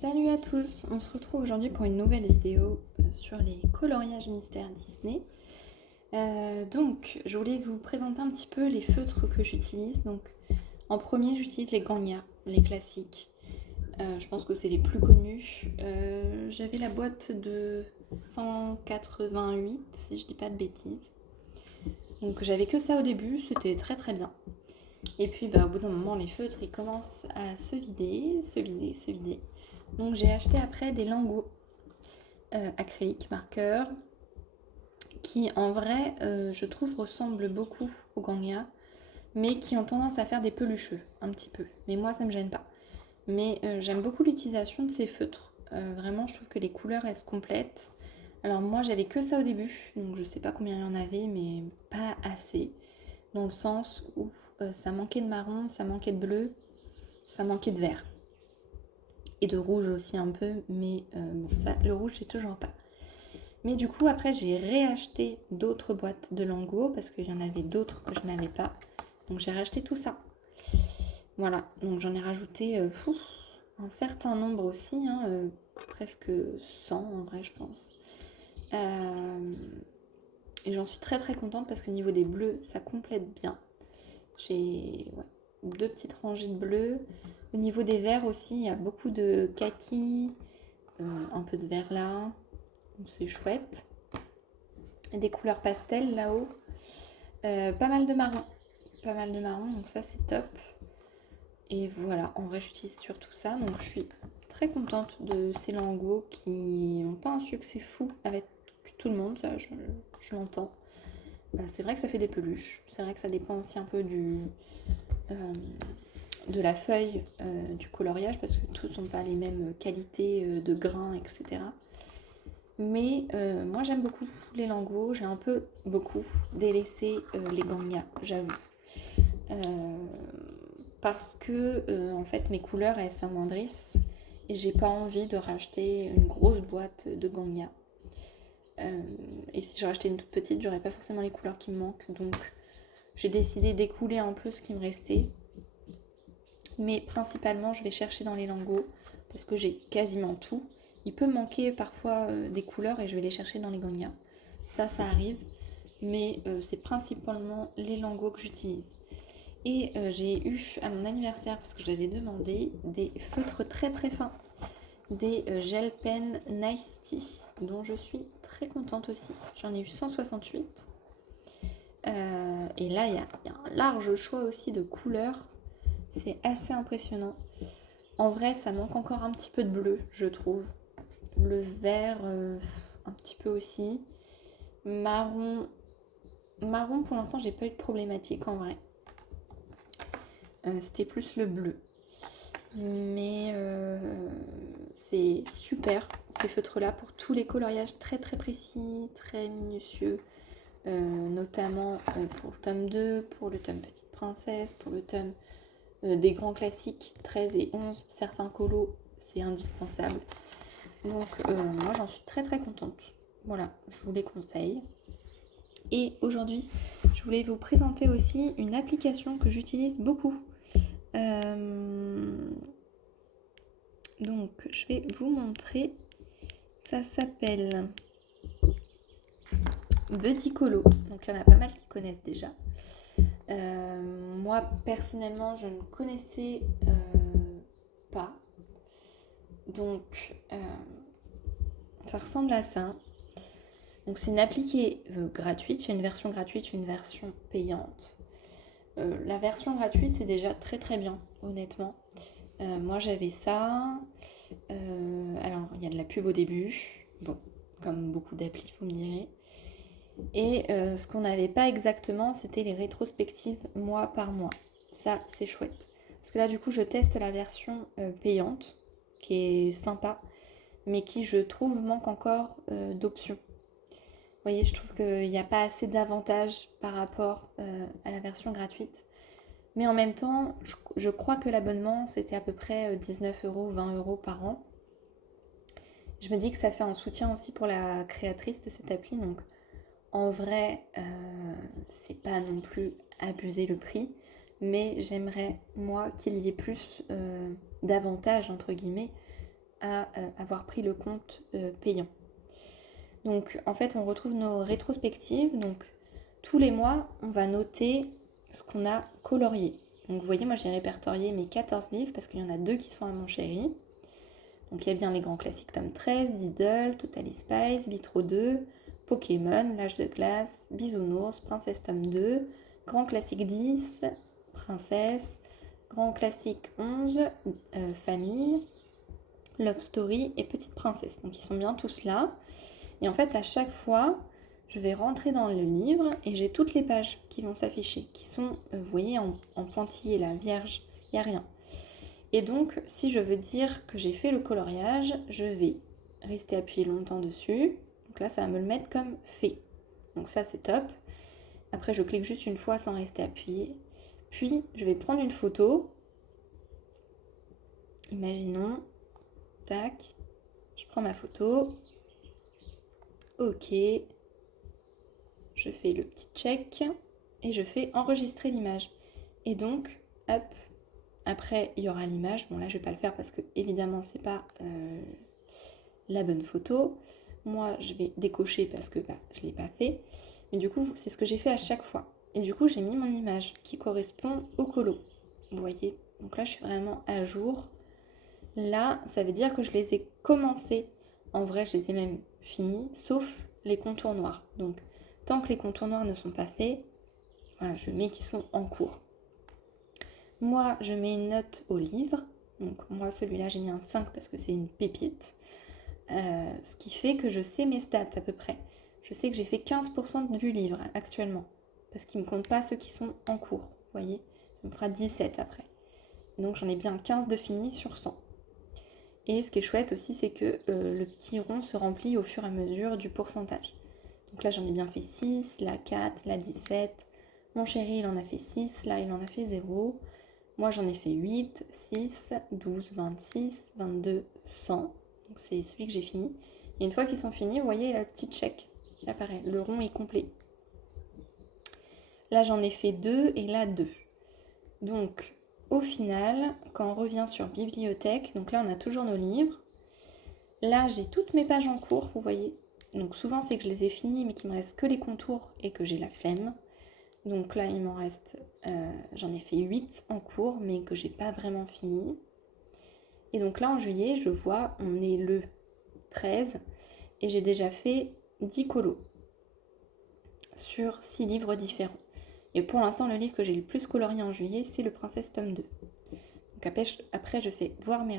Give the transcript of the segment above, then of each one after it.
Salut à tous, on se retrouve aujourd'hui pour une nouvelle vidéo sur les coloriages mystères Disney. Donc, je voulais vous présenter un petit peu les feutres que j'utilise. Donc, en premier, j'utilise les Gagna, les classiques. Je pense que c'est les plus connus. J'avais la boîte de 188, si je dis pas de bêtises. Donc, j'avais que ça au début, c'était très très bien. Et puis, au bout d'un moment, les feutres, ils commencent à se vider, se vider, se vider. Donc j'ai acheté après des lingots acryliques marqueurs qui en vrai je trouve ressemblent beaucoup aux Gagna mais qui ont tendance à faire des pelucheux un petit peu. Mais moi ça me gêne pas. Mais j'aime beaucoup l'utilisation de ces feutres. Vraiment je trouve que les couleurs elles se complètent. Alors moi j'avais que ça au début donc je sais pas combien il y en avait mais pas assez. Dans le sens où ça manquait de marron, ça manquait de bleu, ça manquait de vert. Et de rouge aussi un peu, mais bon, ça, le rouge, j'ai toujours pas. Mais du coup, après, j'ai réacheté d'autres boîtes de lingots parce qu'il y en avait d'autres que je n'avais pas. Donc, j'ai racheté tout ça. Voilà, donc j'en ai rajouté un certain nombre aussi, hein, presque 100 en vrai, je pense. Et j'en suis très très contente parce qu'au niveau des bleus, ça complète bien. J'ai deux petites rangées de bleus. Au niveau des verts aussi, il y a beaucoup de kaki, un peu de vert là, donc c'est chouette. Et des couleurs pastel là-haut. Pas mal de marron, donc ça c'est top. Et voilà, en vrai j'utilise surtout ça, donc je suis très contente de ces lingots qui n'ont pas un succès fou avec tout le monde, ça je l'entends. C'est vrai que ça fait des peluches, c'est vrai que ça dépend aussi un peu de la feuille, du coloriage, parce que tous n'ont pas les mêmes qualités de grains, etc. Mais moi j'aime beaucoup les lingots, j'ai un peu beaucoup délaissé les Gagna, j'avoue. Parce que en fait mes couleurs elles s'amoindrissent et j'ai pas envie de racheter une grosse boîte de Gagna. Et si je rachetais une toute petite, j'aurais pas forcément les couleurs qui me manquent. Donc j'ai décidé d'écouler un peu ce qui me restait. Mais principalement je vais chercher dans les lingots parce que j'ai quasiment tout. Il peut manquer parfois des couleurs et je vais les chercher dans les Gagna. Ça arrive. Mais c'est principalement les lingots que j'utilise. Et j'ai eu à mon anniversaire, parce que j'avais demandé, des feutres très très fins. Des gel pen Nice Tea, dont je suis très contente aussi. J'en ai eu 168. Et là, il y a un large choix aussi de couleurs. C'est assez impressionnant. En vrai, ça manque encore un petit peu de bleu, je trouve. Le vert, un petit peu aussi. Marron, pour l'instant, j'ai pas eu de problématique en vrai. C'était plus le bleu. Mais c'est super ces feutres-là pour tous les coloriages très très précis, très minutieux. Notamment pour le tome 2, pour le tome Petite Princesse, pour le tome des grands classiques 13 et 11. Certains colos, c'est indispensable. Donc moi j'en suis très très contente. Voilà, je vous les conseille. Et aujourd'hui, je voulais vous présenter aussi une application que j'utilise beaucoup. Donc, je vais vous montrer. Ça s'appelle Buddycolo. Donc, il y en a pas mal qui connaissent déjà. Moi, personnellement, je ne connaissais pas. Donc, ça ressemble à ça. Donc, c'est une appli qui est gratuite. Il y a une version gratuite, une version payante. La version gratuite, c'est déjà très très bien, honnêtement. Moi, j'avais ça. Alors, il y a de la pub au début. Bon, comme beaucoup d'applis, vous me direz. Et ce qu'on n'avait pas exactement, c'était les rétrospectives mois par mois. Ça, c'est chouette. Parce que là, du coup, je teste la version payante, qui est sympa, mais qui, je trouve, manque encore d'options. Vous voyez, je trouve qu'il n'y a pas assez d'avantages par rapport à la version gratuite. Mais en même temps, je crois que l'abonnement, c'était à peu près 19 euros, 20 euros par an. Je me dis que ça fait un soutien aussi pour la créatrice de cette appli. Donc, en vrai, c'est pas non plus abuser le prix. Mais j'aimerais, moi, qu'il y ait plus d'avantages, entre guillemets, à avoir pris le compte payant. Donc en fait on retrouve nos rétrospectives, donc tous les mois on va noter ce qu'on a colorié. Donc vous voyez, moi j'ai répertorié mes 14 livres parce qu'il y en a 2 qui sont à mon chéri. Donc il y a bien les grands classiques tome 13, Diddle, Totally Spies, Vitro 2, Pokémon, L'âge de glace, Bisounours, Princesse tome 2, grand classique 10, Princesse, grand classique 11, Famille, Love Story et Petite Princesse. Donc ils sont bien tous là. Et en fait à chaque fois, je vais rentrer dans le livre et j'ai toutes les pages qui vont s'afficher, qui sont, vous voyez, en pointillé là, vierge, il n'y a rien. Et donc, si je veux dire que j'ai fait le coloriage, je vais rester appuyé longtemps dessus. Donc là, ça va me le mettre comme fait. Donc ça, c'est top. Après, je clique juste une fois sans rester appuyé. Puis, je vais prendre une photo. Imaginons. Tac. Je prends ma photo. Ok. Je fais le petit check. Et je fais enregistrer l'image. Et donc, hop. Après, il y aura l'image. Bon, là, je ne vais pas le faire parce que, évidemment, c'est pas la bonne photo. Moi, je vais décocher parce que je ne l'ai pas fait. Mais du coup, c'est ce que j'ai fait à chaque fois. Et du coup, j'ai mis mon image qui correspond au colo. Vous voyez? Donc là, je suis vraiment à jour. Là, ça veut dire que je les ai commencés. En vrai, je les ai même finis, sauf les contours noirs. Donc, tant que les contours noirs ne sont pas faits, voilà, je mets qu'ils sont en cours. Moi, je mets une note au livre. Donc, moi, celui-là, j'ai mis un 5 parce que c'est une pépite. Ce qui fait que je sais mes stats à peu près. Je sais que j'ai fait 15% du livre actuellement. Parce qu'il ne me compte pas ceux qui sont en cours. Vous voyez? Ça me fera 17 après. Et donc, j'en ai bien 15 de fini sur 100. Et ce qui est chouette aussi, c'est que le petit rond se remplit au fur et à mesure du pourcentage. Donc là, j'en ai bien fait 6, là 4, là 17. Mon chéri, il en a fait 6, là, il en a fait 0. Moi, j'en ai fait 8, 6, 12, 26, 22, 100. Donc c'est celui que j'ai fini. Et une fois qu'ils sont finis, vous voyez, il y a le petit check qui apparaît. Le rond est complet. Là, j'en ai fait 2 et là 2. Donc, au final, quand on revient sur bibliothèque, donc là, on a toujours nos livres. Là, j'ai toutes mes pages en cours, vous voyez. Donc souvent, c'est que je les ai finis, mais qu'il me reste que les contours et que j'ai la flemme. Donc là, il m'en reste, j'en ai fait 8 en cours, mais que j'ai pas vraiment fini. Et donc là, en juillet, je vois, on est le 13, et j'ai déjà fait 10 colos sur 6 livres différents. Et pour l'instant, le livre que j'ai le plus colorié en juillet, c'est le Princesse tome 2. Donc après, je fais voir mes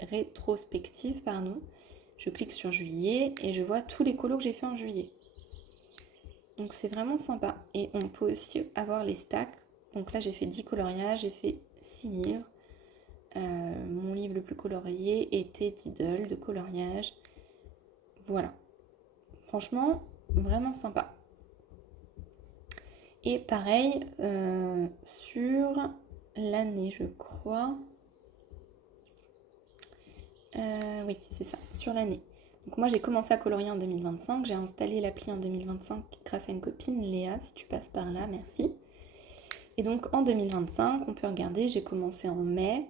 rétrospectives, pardon. Je clique sur juillet et je vois tous les colos que j'ai fait en juillet. Donc c'est vraiment sympa. Et on peut aussi avoir les stacks. Donc là, j'ai fait 10 coloriages, j'ai fait 6 livres. Mon livre le plus colorié était Diddle de coloriage. Voilà. Franchement, vraiment sympa. Et pareil, sur l'année, je crois. Oui, c'est ça, sur l'année. Donc moi, j'ai commencé à colorier en 2025. J'ai installé l'appli en 2025 grâce à une copine, Léa, si tu passes par là, merci. Et donc en 2025, on peut regarder, j'ai commencé en mai.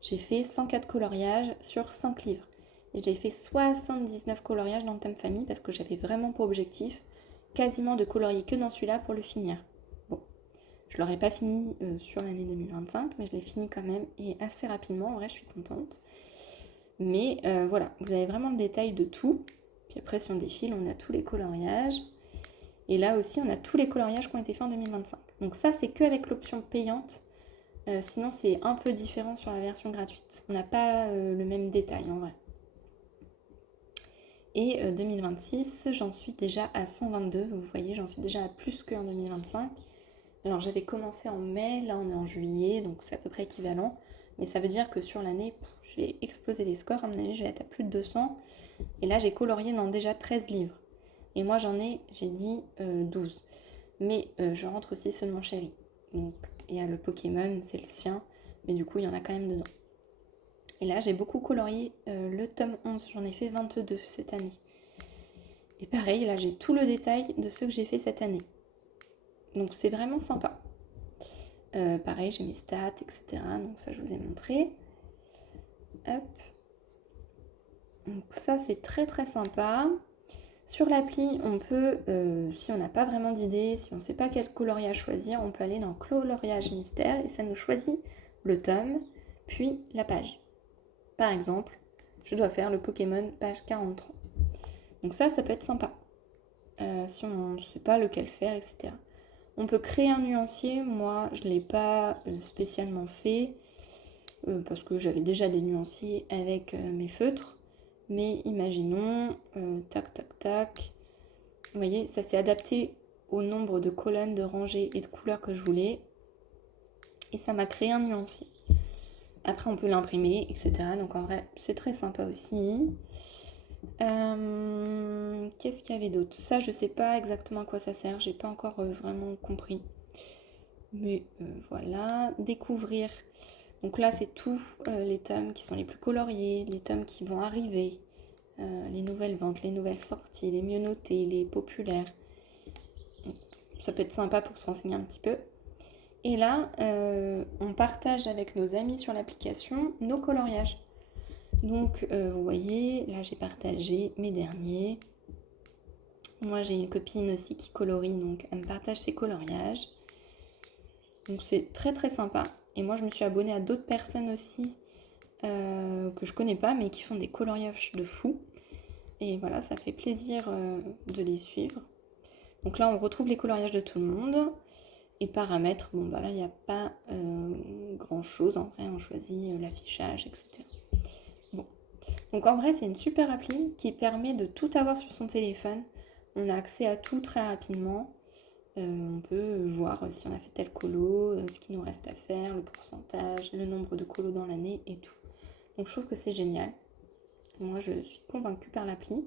J'ai fait 104 coloriages sur 5 livres. Et j'ai fait 79 coloriages dans le thème famille parce que j'avais vraiment pour objectif quasiment de colorier que dans celui-là pour le finir. Bon, je ne l'aurais pas fini sur l'année 2025, mais je l'ai fini quand même et assez rapidement. En vrai, je suis contente. Mais voilà, vous avez vraiment le détail de tout. Puis après, si on défile, on a tous les coloriages. Et là aussi, on a tous les coloriages qui ont été faits en 2025. Donc ça, c'est qu'avec l'option payante. Sinon, c'est un peu différent sur la version gratuite. On n'a pas le même détail en vrai. Et 2026, j'en suis déjà à 122. Vous voyez, j'en suis déjà à plus qu'en 2025. Alors, j'avais commencé en mai, là on est en juillet, donc c'est à peu près équivalent. Mais ça veut dire que sur l'année, je vais exploser les scores. À mon avis, je vais être à plus de 200. Et là, j'ai colorié dans déjà 13 livres. Et moi, j'ai dit 12. Mais je rentre aussi ceux de mon chéri. Donc, il y a le Pokémon, c'est le sien. Mais du coup, il y en a quand même dedans. Et là, j'ai beaucoup colorié le tome 11. J'en ai fait 22 cette année. Et pareil, là, j'ai tout le détail de ceux que j'ai fait cette année. Donc, c'est vraiment sympa. Pareil, j'ai mes stats, etc. Donc ça, je vous ai montré. Hop. Donc ça, c'est très très sympa. Sur l'appli, on peut, si on n'a pas vraiment d'idée, si on ne sait pas quel coloriage choisir, on peut aller dans coloriage mystère et ça nous choisit le tome, puis la page. Par exemple, je dois faire le Pokémon page 43. Donc ça peut être sympa. Si on ne sait pas lequel faire, etc. On peut créer un nuancier. Moi, je ne l'ai pas spécialement fait parce que j'avais déjà des nuanciers avec mes feutres. Mais imaginons, tac, tac, tac. Vous voyez, ça s'est adapté au nombre de colonnes, de rangées et de couleurs que je voulais. Et ça m'a créé un nuancier. Après, on peut l'imprimer, etc. Donc en vrai, c'est très sympa aussi. Qu'est-ce qu'il y avait d'autre? Ça, je sais pas exactement à quoi ça sert. J'ai pas encore vraiment compris. Mais voilà. Découvrir. Donc là, c'est tous les tomes qui sont les plus coloriés, les tomes qui vont arriver, les nouvelles ventes, les nouvelles sorties, les mieux notés, les populaires. Ça peut être sympa pour se renseigner un petit peu. Et là, on partage avec nos amis sur l'application nos coloriages. Donc, vous voyez, là, j'ai partagé mes derniers. Moi, j'ai une copine aussi qui colorie, donc elle me partage ses coloriages. Donc, c'est très, très sympa. Et moi, je me suis abonnée à d'autres personnes aussi que je connais pas, mais qui font des coloriages de fou. Et voilà, ça fait plaisir de les suivre. Donc là, on retrouve les coloriages de tout le monde. Et paramètres, bon bah là, il n'y a pas grand chose. En vrai, on choisit l'affichage, etc. Bon. Donc en vrai, c'est une super appli qui permet de tout avoir sur son téléphone. On a accès à tout très rapidement. On peut voir si on a fait tel colo, ce qu'il nous reste à faire, le pourcentage, le nombre de colos dans l'année et tout. Donc je trouve que c'est génial. Moi, je suis convaincue par l'appli.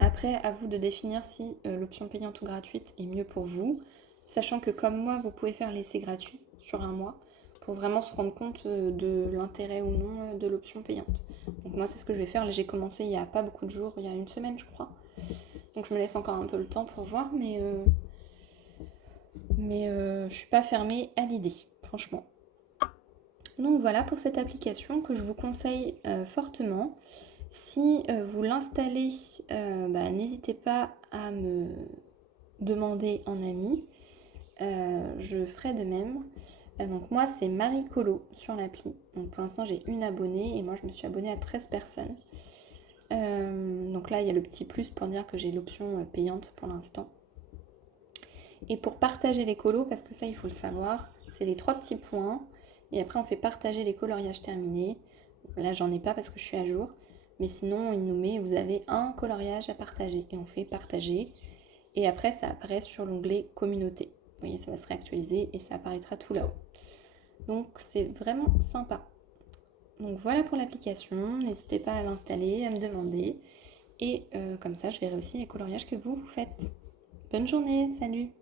Après, à vous de définir si l'option payante ou gratuite est mieux pour vous, sachant que comme moi, vous pouvez faire l'essai gratuit sur un mois pour vraiment se rendre compte de l'intérêt ou non de l'option payante. Donc moi, c'est ce que je vais faire. Là, j'ai commencé il n'y a pas beaucoup de jours, il y a une semaine, je crois. Donc je me laisse encore un peu le temps pour voir, mais je suis pas fermée à l'idée, franchement. Donc voilà pour cette application que je vous conseille fortement. Si vous l'installez, n'hésitez pas à me demander en ami. Je ferai de même. Donc moi, c'est Marie Colo sur l'appli. Donc pour l'instant, j'ai une abonnée et moi, je me suis abonnée à 13 personnes. Donc là, il y a le petit plus pour dire que j'ai l'option payante pour l'instant. Et pour partager les colos, parce que ça, il faut le savoir, c'est les 3 petits points. Et après, on fait partager les coloriages terminés. Là, j'en ai pas parce que je suis à jour. Mais sinon, il nous met, vous avez un coloriage à partager. Et on fait partager. Et après, ça apparaît sur l'onglet communauté. Vous voyez, ça va se réactualiser et ça apparaîtra tout là-haut. Donc, c'est vraiment sympa. Donc, voilà pour l'application. N'hésitez pas à l'installer, à me demander. Et comme ça, je verrai aussi les coloriages que vous faites. Bonne journée, salut!